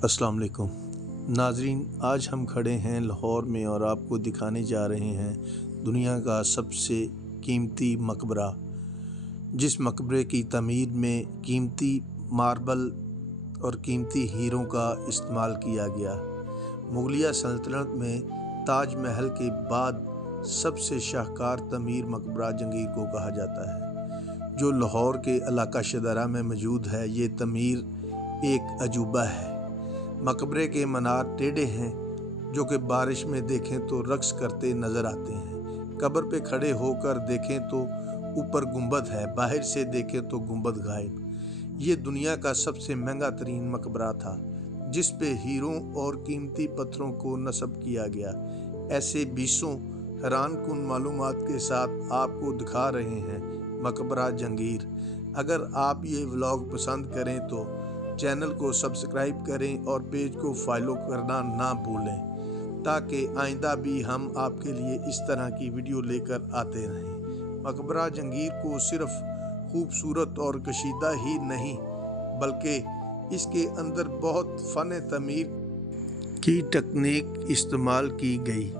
अस्सलाम वालेकुम नाजरीन, आज हम खड़े हैं लाहौर में और आपको दिखाने जा रहे हैं दुनिया का सबसे कीमती मकबरा, जिस मकबरे की तमीर में कीमती मार्बल और कीमती हीरों का इस्तेमाल किया गया। मुगलिया सल्तनत में ताज महल के बाद सबसे शाहकार तमीर मकबरा जंगीर को कहा जाता है, जो लाहौर के इलाका शदरा में मौजूद है। ये तमीर एक अजूबा है। मकबरे के मीनार टेढ़े हैं, जो कि बारिश में देखें तो रक्स करते नज़र आते हैं। कब्र पे खड़े होकर देखें तो ऊपर गुंबद है, बाहर से देखें तो गुंबद गायब। ये दुनिया का सबसे महंगा तरीन मकबरा था, जिस पे हीरों और कीमती पत्थरों को नस्ब किया गया। ऐसे 20 हैरान कुन मालूमात के साथ आपको दिखा रहे हैं मकबरा जंगीर। अगर आप ये व्लॉग पसंद करें तो चैनल को सब्सक्राइब करें और पेज को फॉलो करना ना भूलें, ताकि आइंदा भी हम आपके लिए इस तरह की वीडियो लेकर आते रहें। मकबरा जंगीर को सिर्फ खूबसूरत और कशीदा ही नहीं, बल्कि इसके अंदर बहुत फ़न तमीर की तकनीक इस्तेमाल की गई।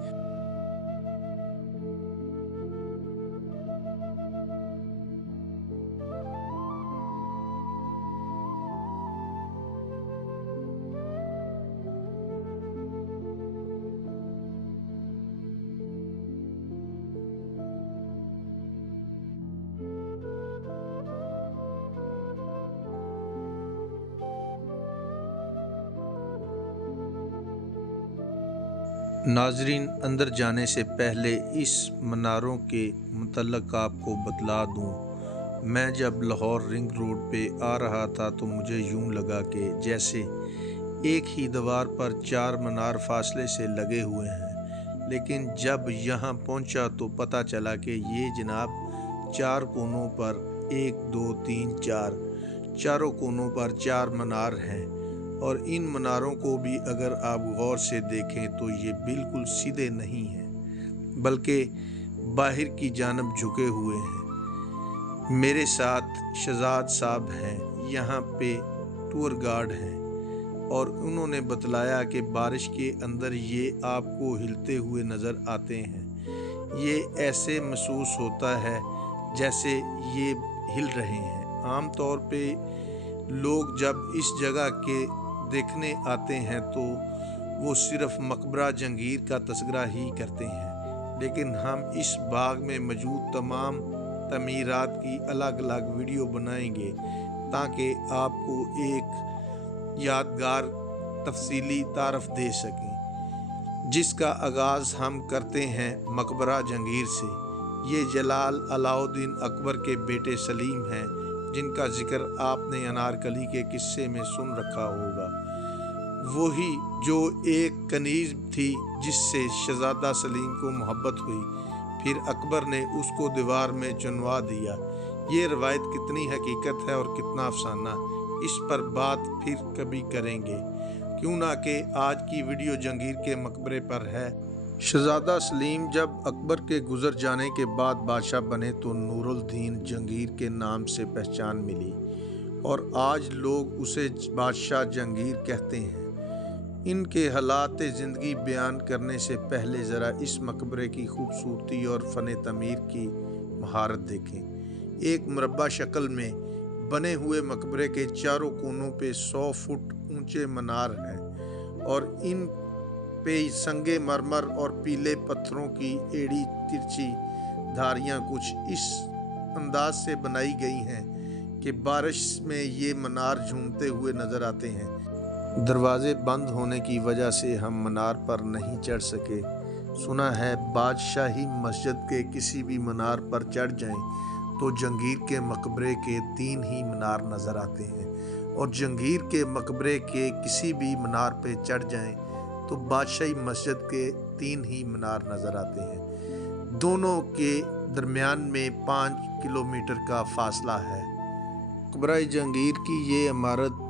नाजरीन, अंदर जाने से पहले इस मनारों के मुतल्लक आपको बतला दूँ, मैं जब लाहौर रिंग रोड पे आ रहा था तो मुझे यूं लगा कि जैसे एक ही दीवार पर 4 मीनार फासले से लगे हुए हैं। लेकिन जब यहाँ पहुँचा तो पता चला कि ये जनाब 4 कोनों पर 1 2 3 4 चारों कोनों पर 4 मीनार हैं। और इन मीनारों को भी अगर आप गौर से देखें तो ये बिल्कुल सीधे नहीं हैं, बल्कि बाहर की जानब झुके हुए हैं। मेरे साथ शहजाद साहब हैं, यहाँ पे टूर गार्ड हैं, और उन्होंने बतलाया कि बारिश के अंदर ये आपको हिलते हुए नज़र आते हैं। ये ऐसे महसूस होता है जैसे ये हिल रहे हैं। आम तौर पे लोग जब इस जगह के देखने आते हैं तो वो सिर्फ मकबरा जंगीर का तस्करा ही करते हैं, लेकिन हम इस बाग में मौजूद तमाम तमीरात की अलग अलग वीडियो बनाएंगे, ताकि आपको एक यादगार तफसीली तारफ़ दे सकें, जिसका आगाज़ हम करते हैं मकबरा जंगीर से। ये जलाल अलाउद्दीन अकबर के बेटे सलीम हैं, जिनका जिक्र आपने अनारकली के किस्से में सुन रखा होगा। वही जो एक कनीज़ थी जिससे शहजादा सलीम को मोहब्बत हुई, फिर अकबर ने उसको दीवार में चुनवा दिया। ये रवायत कितनी हकीकत है और कितना अफसाना, इस पर बात फिर कभी करेंगे। क्यों ना कि आज की वीडियो जंगीर के मकबरे पर है। शहजादा सलीम जब अकबर के गुजर जाने के बाद बादशाह बने तो नूरुद्दीन जंगीर के नाम से पहचान मिली, और आज लोग उसे बादशाह जंगीर कहते हैं। इनके हालात ज़िंदगी बयान करने से पहले ज़रा इस मकबरे की खूबसूरती और फ़न तमीर की महारत देखें। एक मुरब्बा शक्ल में बने हुए मकबरे के चारों कोनों पे 100 फुट ऊंचे मीनार हैं, और इन पे संगे मरमर और पीले पत्थरों की एड़ी तिरछी धारियां कुछ इस अंदाज से बनाई गई हैं कि बारिश में ये मीनार झूमते हुए नज़र आते हैं। दरवाजे बंद होने की वजह से हम मीनार पर नहीं चढ़ सके। सुना है बादशाही मस्जिद के किसी भी मीनार पर चढ़ जाएं तो जंगीर के मकबरे के 3 ही मीनार नज़र आते हैं, और जंगीर के मकबरे के किसी भी मीनार पे चढ़ जाएं तो बादशाही मस्जिद के 3 ही मीनार नज़र आते हैं। दोनों के दरमियान में 5 किलोमीटर का फासला है। मकबरा जंगीर की ये इमारत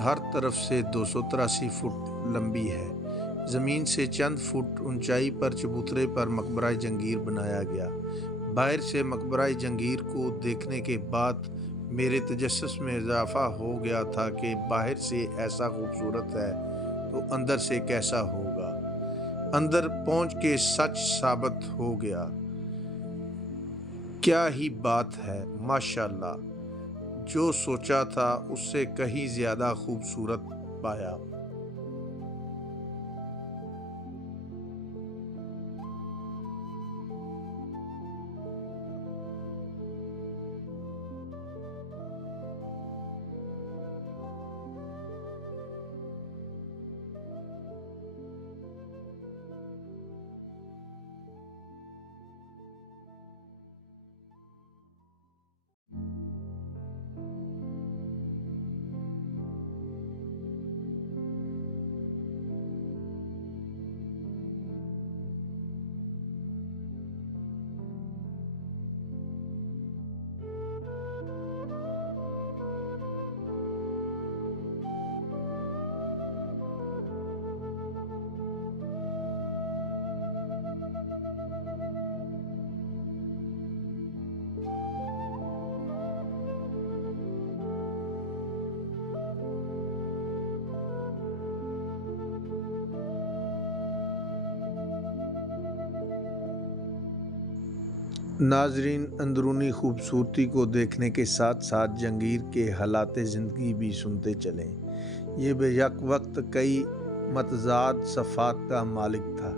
हर तरफ से 283 फुट लंबी है। ज़मीन से चंद फुट ऊंचाई पर चबूतरे पर मकबरा जंगीर बनाया गया। बाहर से मकबरा जंगीर को देखने के बाद میرے تجسس میں اضافہ ہو گیا تھا کہ باہر سے ایسا خوبصورت ہے تو اندر سے کیسا ہوگا۔ اندر پہنچ کے سچ ثابت ہو گیا۔ کیا ہی بات ہے، ماشاءاللہ، جو سوچا تھا اس سے کہیں زیادہ خوبصورت پایا۔ ناظرین، اندرونی خوبصورتی کو دیکھنے کے ساتھ ساتھ جہانگیر کے حالات زندگی بھی سنتے چلیں۔ یہ بے یک وقت کئی متضاد صفات کا مالک تھا،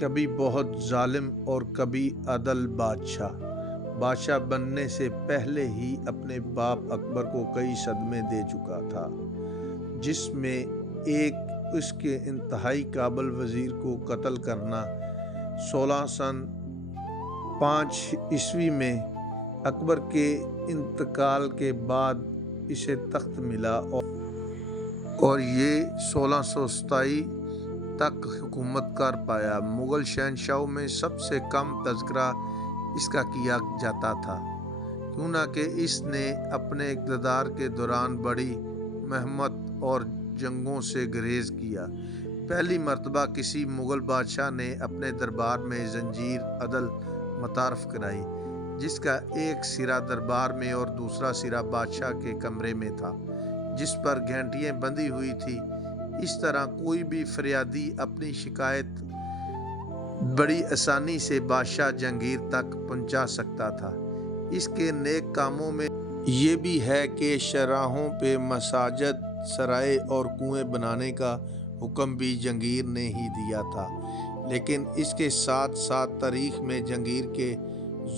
کبھی بہت ظالم اور کبھی عادل بادشاہ۔ بادشاہ بننے سے پہلے ہی اپنے باپ اکبر کو کئی صدمے دے چکا تھا، جس میں ایک اس کے انتہائی قابل وزیر کو قتل کرنا۔ 1605 میں اکبر کے انتقال کے بعد اسے تخت ملا اور یہ 1627 تک حکومت کر پایا۔ مغل شہنشاہوں میں سب سے کم تذکرہ اس کا کیا جاتا تھا، کیوں نہ کہ اس نے اپنے اقتدار کے دوران بڑی مہمت اور جنگوں سے گریز کیا۔ پہلی مرتبہ کسی مغل بادشاہ نے اپنے دربار میں زنجیر عدل متعارف کرائی، جس کا ایک سرا دربار میں اور دوسرا سرا بادشاہ کے کمرے میں تھا، جس پر گھنٹیاں بندھی ہوئی تھی۔ اس طرح کوئی بھی فریادی اپنی شکایت بڑی آسانی سے بادشاہ جہانگیر تک پہنچا سکتا تھا۔ اس کے نیک کاموں میں یہ بھی ہے کہ شاہراہوں پہ مساجد، سرائے اور کنویں بنانے کا حکم بھی جہانگیر نے ہی دیا تھا۔ لیکن اس کے ساتھ ساتھ تاریخ میں جہانگیر کے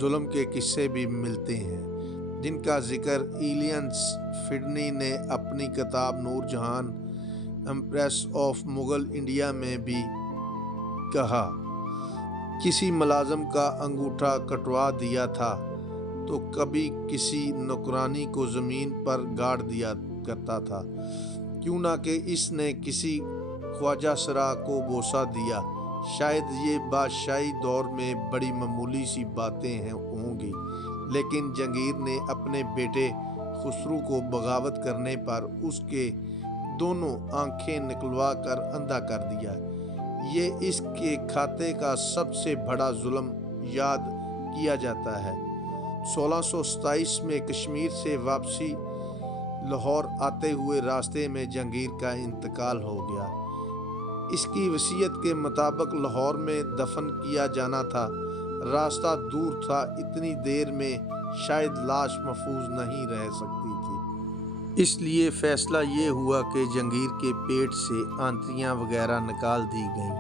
ظلم کے قصے بھی ملتے ہیں، جن کا ذکر ایلین فیڈنی نے اپنی کتاب نور جہان امپریس آف مغل انڈیا میں بھی کہا۔ کسی ملازم کا انگوٹھا کٹوا دیا تھا تو کبھی کسی نوکرانی کو زمین پر گاڑ دیا کرتا تھا، کیوں نہ کہ اس نے کسی خواجہ سرا کو بوسہ دیا۔ شاید یہ بادشاہی دور میں بڑی معمولی سی باتیں ہوں گی، لیکن جہانگیر نے اپنے بیٹے خسرو کو بغاوت کرنے پر اس کے دونوں آنکھیں نکلوا کر اندھا کر دیا۔ یہ اس کے کھاتے کا سب سے بڑا ظلم یاد کیا جاتا ہے۔ 1627 میں کشمیر سے واپسی لاہور آتے ہوئے راستے میں جہانگیر کا انتقال ہو گیا۔ اس کی وصیت کے مطابق لاہور میں دفن کیا جانا تھا۔ راستہ دور تھا، اتنی دیر میں شاید لاش محفوظ نہیں رہ سکتی تھی، اس لیے فیصلہ یہ ہوا کہ جہانگیر کے پیٹ سے آنتڑیاں وغیرہ نکال دی گئیں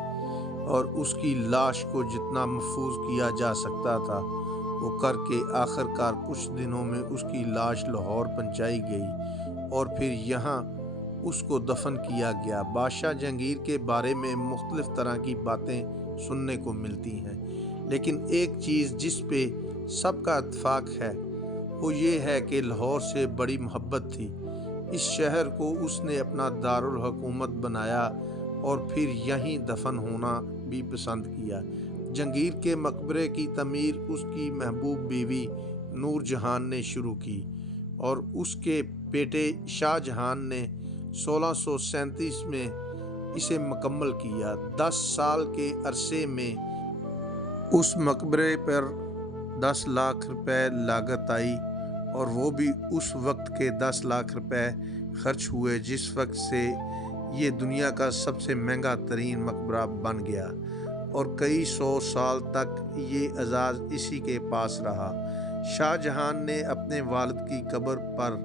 اور اس کی لاش کو جتنا محفوظ کیا جا سکتا تھا وہ کر کے آخرکار کچھ دنوں میں اس کی لاش لاہور پہنچائی گئی اور پھر یہاں اس کو دفن کیا گیا۔ بادشاہ جہانگیر کے بارے میں مختلف طرح کی باتیں سننے کو ملتی ہیں، لیکن ایک چیز جس پہ سب کا اتفاق ہے وہ یہ ہے کہ لاہور سے بڑی محبت تھی۔ اس شہر کو اس نے اپنا دارالحکومت بنایا اور پھر یہیں دفن ہونا بھی پسند کیا۔ جہانگیر کے مقبرے کی تعمیر اس کی محبوب بیوی نور جہان نے شروع کی اور اس کے بیٹے شاہ جہان نے 1637 میں اسے مکمل کیا۔ 10 سال کے عرصے میں اس مقبرے پر 10 لاکھ روپے لاگت آئی اور وہ بھی اس وقت کے 10 لاکھ روپے خرچ ہوئے جس وقت سے یہ دنیا کا سب سے مہنگا ترین مقبرہ بن گیا، اور کئی 100 سال تک یہ اعزاز اسی کے پاس رہا۔ شاہ جہان نے اپنے والد کی قبر پر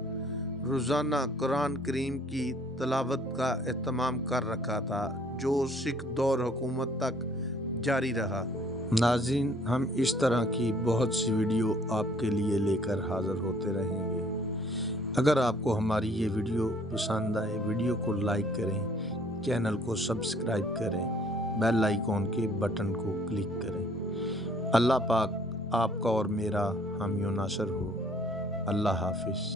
روزانہ قرآن کریم کی تلاوت کا اہتمام کر رکھا تھا، جو سکھ دور حکومت تک جاری رہا۔ ناظرین، ہم اس طرح کی بہت سی ویڈیو آپ کے لیے لے کر حاضر ہوتے رہیں گے۔ اگر آپ کو ہماری یہ ویڈیو پسند آئے، ویڈیو کو لائک کریں، چینل کو سبسکرائب کریں، بیل آئیکن کے بٹن کو کلک کریں۔ اللہ پاک آپ کا اور میرا حامی و ناصر ہو۔ اللہ حافظ۔